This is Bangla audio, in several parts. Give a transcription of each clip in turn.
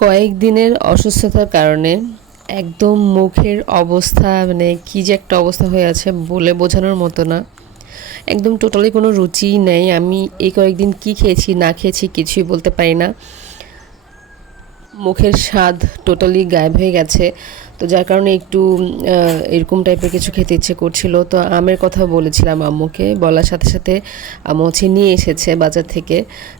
কয়েকদিনের অসুস্থতার কারণে একদম মুখের অবস্থা মানে কী যে একটা অবস্থা হয়ে আছে বলে বোঝানোর মতো না। একদম টোটালি কোনো রুচিই নেই। আমি এই কয়েকদিন কি খেয়েছি, না খেয়েছি কিছুই বলতে পারি না। মুখের স্বাদ টোটালি গায়েব হয়ে গেছে। তো যার কারণে একটু এরকম টাইপের কিছু খেতে ইচ্ছে করছিল। তো আমের কথা বলেছিলাম আম্মুকে। বলার সাথে সাথে আম্মু হচ্ছে নিয়ে এসেছে বাজার থেকে।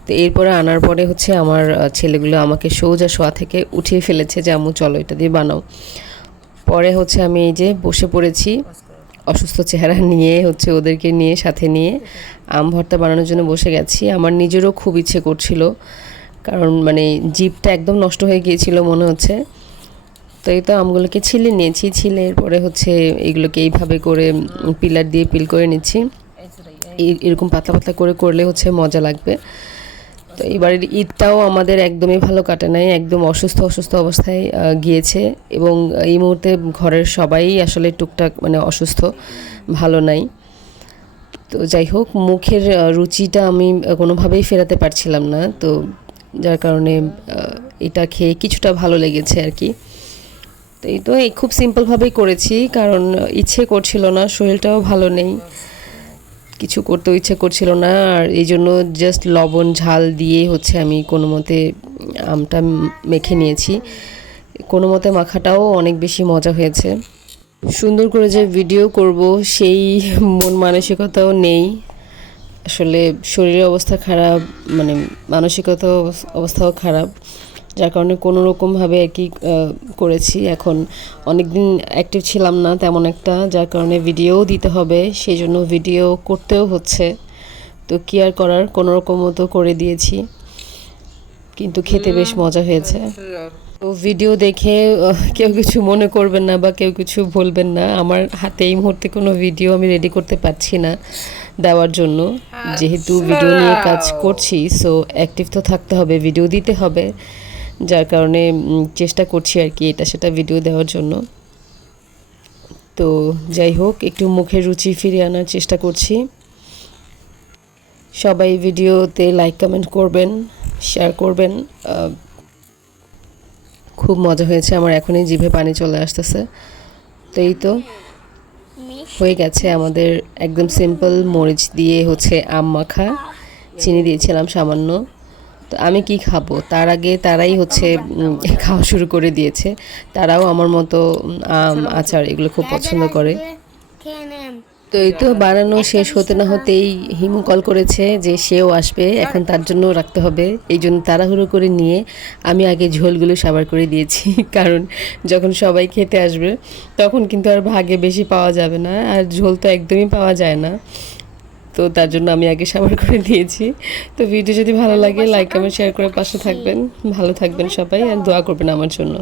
তো এরপরে আনার পরে হচ্ছে আমার ছেলেগুলো আমাকে সোজা শোয়া থেকে উঠিয়ে ফেলেছে যে, আম্মু, চলো এটা দিয়ে বানাও। পরে হচ্ছে আমি এই যে বসে পড়েছি। অসুস্থ চেহারা নিয়ে হচ্ছে ওদেরকে নিয়ে, সাথে নিয়ে আম ভর্তা বানানোর জন্য বসে গেছি। আমার নিজেরও খুব ইচ্ছে করছিল। কারণ মানে জিপটা একদম নষ্ট হয়ে গিয়েছিল মনে হচ্ছে। তো এই তো আমগুলোকে ছিলে নিয়েছি, ছিলে এরপরে হচ্ছে এগুলোকে এইভাবে করে পিলার দিয়ে পিল করে নিচ্ছি। এরকম পাতলা পাতলা করে করলে হচ্ছে মজা লাগবে। তো এবারের ঈদটাও আমাদের একদমই ভালো কাটে নাই, একদম অসুস্থ অসুস্থ অবস্থায় গিয়েছে এবং এই মুহূর্তে ঘরের সবাই আসলে টুকটাক মানে অসুস্থ, ভালো নাই। তো যাই হোক, মুখের রুচিটা আমি কোনোভাবেই ফেরাতে পারছিলাম না। তো যার কারণে এটা খেয়ে কিছুটা ভালো লেগেছে আর কি। তো এই তো এই খুব সিম্পলভাবেই করেছি, কারণ ইচ্ছে করছিল না, শরীরটাও ভালো নেই। কিছু করতেও ইচ্ছে করছিল না, আর এই জন্য জাস্ট লবণ, ঝাল দিয়ে হচ্ছে আমি কোনো মতে আমটা মেখে নিয়েছি। কোনো মতে মাখাটাও অনেক বেশি মজা হয়েছে। সুন্দর করে যে ভিডিও করব, সেই মন মানসিকতাও নেই। আসলে শরীরের অবস্থা খারাপ মানে মানসিকতা অবস্থাও খারাপ যার কারণে কোনো রকমভাবে আর কি করেছি। এখন অনেক দিন অ্যাক্টিভ ছিলাম না তেমন একটা যার কারণে ভিডিওও দিতে হবে সেই জন্য ভিডিও করতেও হচ্ছে। তো কি আর করার কোনো রকম মতো করে দিয়েছি। কিন্তু খেতে বেশ মজা হয়েছে। তো ভিডিও দেখে কেউ কিছু মনে করবেন না বা কেউ কিছু বলবেন না। আমার হাতে এই মুহূর্তে কোনো ভিডিও আমি রেডি করতে পারছি না। দেওয়ার জন্য। যেহেতু ভিডিও নিয়ে কাজ করছি সো অ্যাক্টিভ তো থাকতে হবে ভিডিও দিতে হবে। যার কারণে চেষ্টা করছি আর কি এটা সেটা ভিডিও দেওয়ার জন্য। তো যাই হোক একটু মুখের রুচি ফিরিয়ে আনার চেষ্টা করছি। সবাই ভিডিওতে লাইক কমেন্ট করবেন শেয়ার করবেন। খুব মজা হয়েছে আমার এখনই জিভে পানি চলে আসতেছে। তো এই তো। হয়ে গেছে আমাদের একদম সিম্পল মরিচ দিয়ে হচ্ছে আম মাখা। চিনি দিয়েছিলাম সামান্য। তো আমি কি খাব? তার আগে তারাই হচ্ছে খাওয়া শুরু করে দিয়েছে। তারাও আমার মতো আম, আচার এগুলো খুব পছন্দ করে। তো এই তো বানানো শেষ হতে না হতেই হিমু কল করেছে যে সেও আসবে এখন তার জন্য রাখতে হবে। এই জন্য তাড়াহুড়ো করে নিয়ে আমি আগে ঝোলগুলো সাবার করে দিয়েছি কারণ যখন সবাই খেতে আসবে তখন কিন্তু আর ভাগে বেশি পাওয়া যাবে না আর ঝোল তো একদমই পাওয়া যায় না। তো তার জন্য আমি আগে সাবার করে দিয়েছি। তো ভিডিও যদি ভালো লাগে লাইক কমেন্ট শেয়ার করে পাশে থাকবেন। ভালো থাকবেন সবাই আর দোয়া করবেন আমার জন্য।